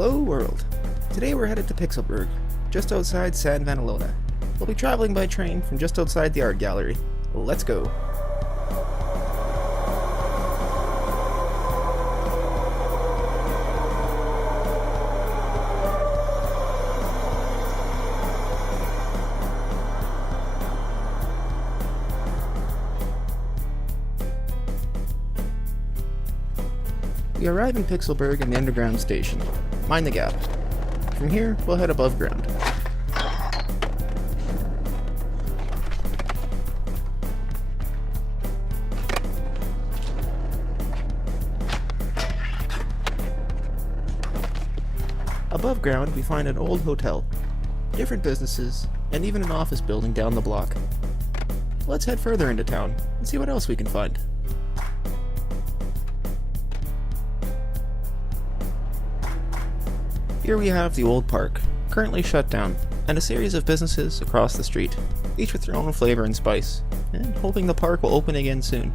Hello world! Today we're headed to Pixelburg, just outside San Vanalona. We'll be traveling by train from just outside the art gallery. Let's go! We arrive in Pixelburg in the underground station. Mind the gap. From here, we'll head above ground. Above ground, we find an old hotel, different businesses, and even an office building down the block. Let's head further into town and see what else we can find. Here we have the old park, currently shut down, and a series of businesses across the street, each with their own flavor and spice, and hoping the park will open again soon.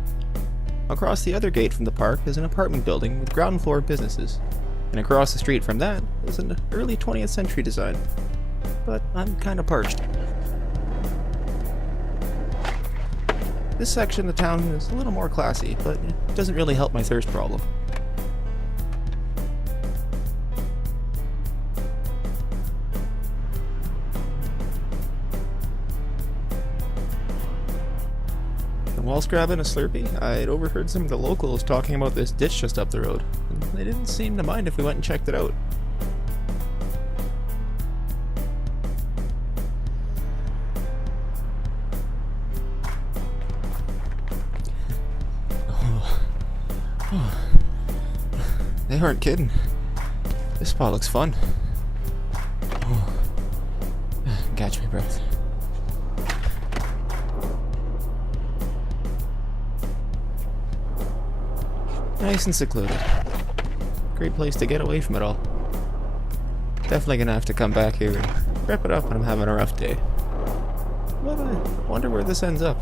Across the other gate from the park is an apartment building with ground floor businesses, and across the street from that is an early 20th century design. But I'm kinda parched. This section of town is a little more classy, but it doesn't really help my thirst problem. Whilst grabbing a Slurpee, I'd overheard some of the locals talking about this ditch just up the road, and they didn't seem to mind if we went and checked it out. They aren't kidding. This spot looks fun. Catch my breath. Nice and secluded. Great place to get away from it all. Definitely gonna have to come back here and wrap it up when I'm having a rough day. But I wonder where this ends up.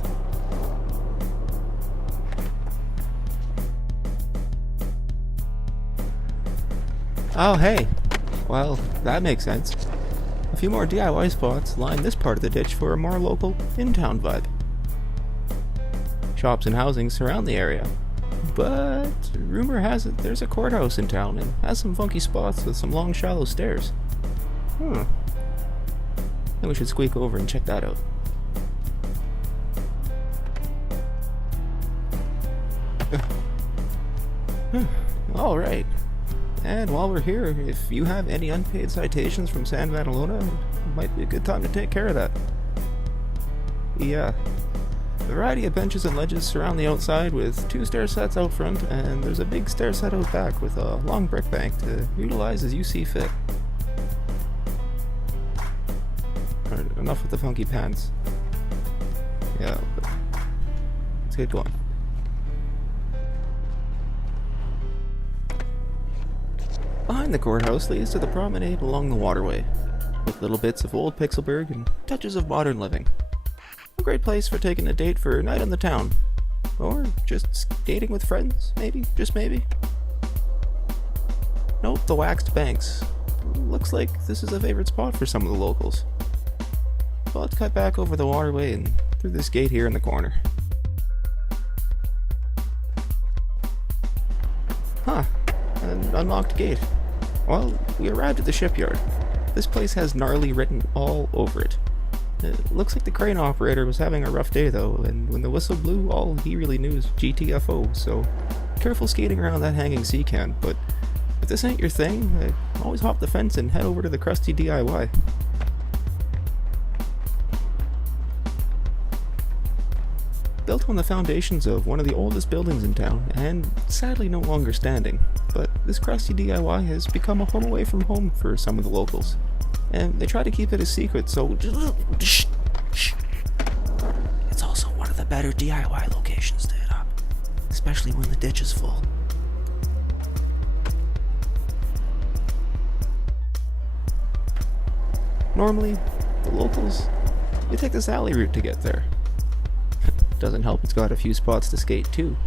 Oh hey! Well, that makes sense. A few more DIY spots line this part of the ditch for a more local, in-town vibe. Shops and housing surround the area. But rumor has it there's a courthouse in town and has some funky spots with some long shallow stairs. Then we should squeak over and check that out. Alright. And while we're here, if you have any unpaid citations from San Vanalona, it might be a good time to take care of that. Yeah. A variety of benches and ledges surround the outside with 2 stair sets out front, and there's a big stair set out back with a long brick bank to utilize as you see fit. Alright, enough with the funky pants. Yeah, but let's get going. Behind the courthouse leads to the promenade along the waterway, with little bits of old Pixelburg and touches of modern living. A great place for taking a date for a night on the town. Or just skating with friends, maybe, just maybe. Note the waxed banks. Looks like this is a favorite spot for some of the locals. But let's cut back over the waterway and through this gate here in the corner. Huh, an unlocked gate. Well, we arrived at the shipyard. This place has gnarly written all over it. It looks like the crane operator was having a rough day though, and when the whistle blew, all he really knew is GTFO, so careful skating around that hanging sea can, but if this ain't your thing, always hop the fence and head over to the crusty DIY. Built on the foundations of one of the oldest buildings in town, and sadly no longer standing, but this crusty DIY has become a home away from home for some of the locals. And they try to keep it a secret, so shh. It's also one of the better DIY locations to hit up, especially when the ditch is full. Normally, the locals, they take this alley route to get there. Doesn't help it's got a few spots to skate too.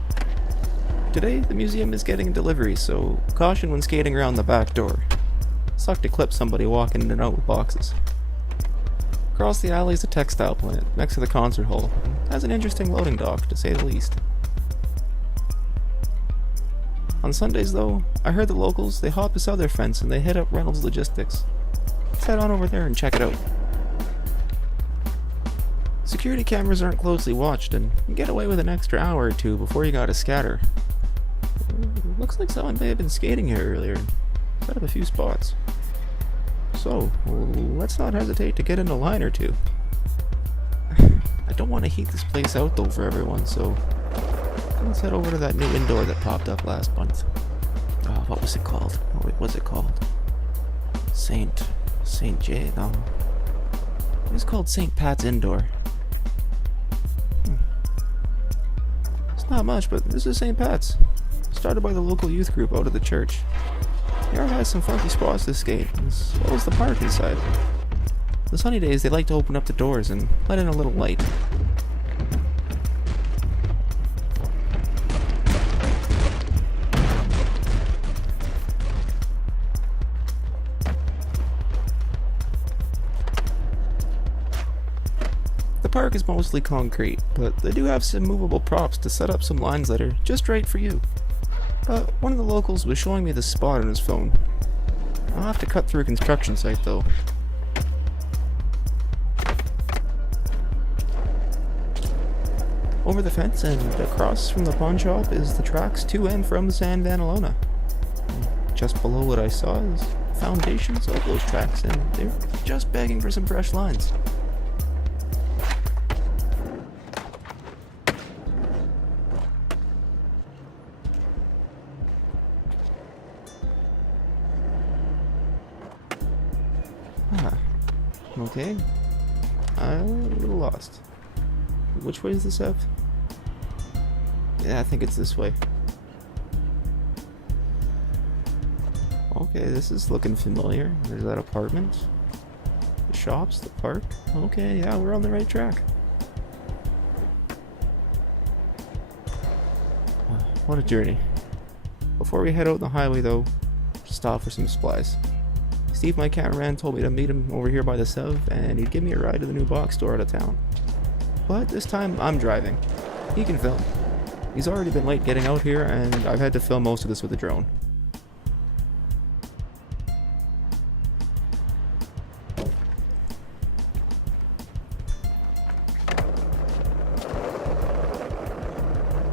Today, the museum is getting a delivery, so caution when skating around the back door. Sucked to clip somebody walking in and out with boxes. Across the alley is a textile plant, next to the concert hall. Has an interesting loading dock, to say the least. On Sundays, though, I heard the locals, they hop this other fence and they hit up Reynolds Logistics. Let's head on over there and check it out. Security cameras aren't closely watched, and you can get away with an extra hour or two before you gotta scatter. Looks like someone may have been skating here earlier and set up a few spots. So, let's not hesitate to get in a line or two. I don't want to heat this place out though for everyone, so let's head over to that new indoor that popped up last month. What was it called? Oh, wait, what's it called? Saint J? No. It was called St. Pat's Indoor. It's not much, but this is St. Pat's. Started by the local youth group out of the church. The yard has some funky spots to skate, as well as the park inside. The sunny days, they like to open up the doors and let in a little light. The park is mostly concrete, but they do have some movable props to set up some lines that are just right for you. But one of the locals was showing me this spot on his phone. I'll have to cut through a construction site though. Over the fence and across from the pawn shop is the tracks to and from San Vanalona. Just below what I saw is foundations of those tracks, and they're just begging for some fresh lines. Okay. I'm a little lost. Which way is this up? Yeah, I think it's this way. Okay, this is looking familiar. There's that apartment. The shops, the park. Okay, yeah, we're on the right track. What a journey. Before we head out on the highway though, stop for some supplies. Steve, my cameraman, told me to meet him over here by the Sev, and he'd give me a ride to the new box store out of town. But this time, I'm driving. He can film. He's already been late getting out here, and I've had to film most of this with a drone.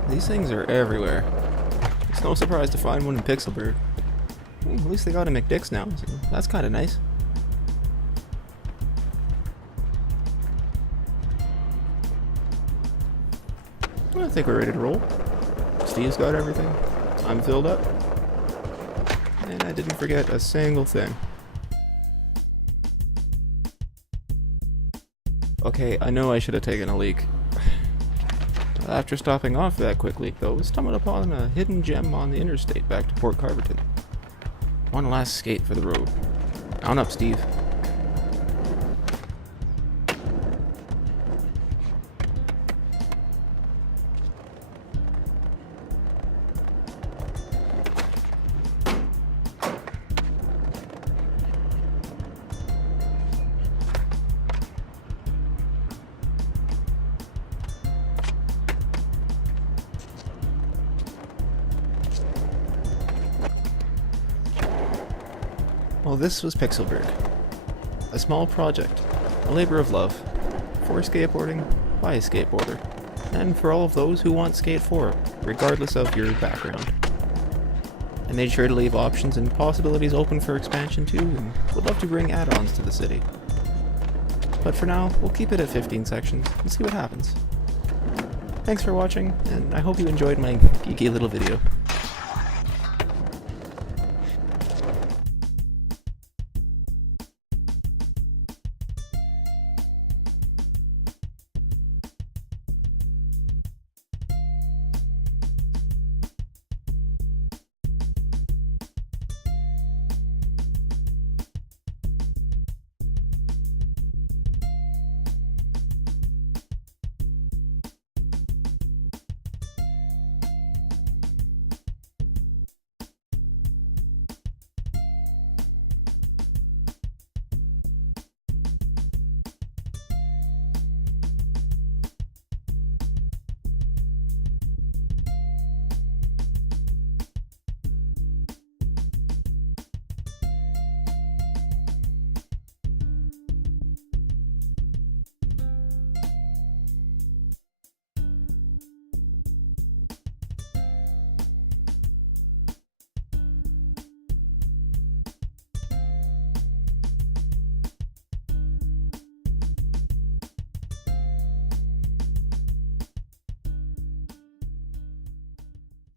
These things are everywhere. It's no surprise to find one in Pixelburg. At least they got a McDick's now, so that's kind of nice. I think we're ready to roll. Steve's got everything. I'm filled up. And I didn't forget a single thing. Okay, I know I should have taken a leak. After stopping off that quick leak, though, we stumbled upon a hidden gem on the interstate back to Port Carverton. One last skate for the road. On up, Steve. Well, this was Pixelburg. A small project, a labor of love, for skateboarding, by a skateboarder, and for all of those who want Skate 4, regardless of your background. I made sure to leave options and possibilities open for expansion too, and would love to bring add-ons to the city. But for now, we'll keep it at 15 sections and see what happens. Thanks for watching, and I hope you enjoyed my geeky little video.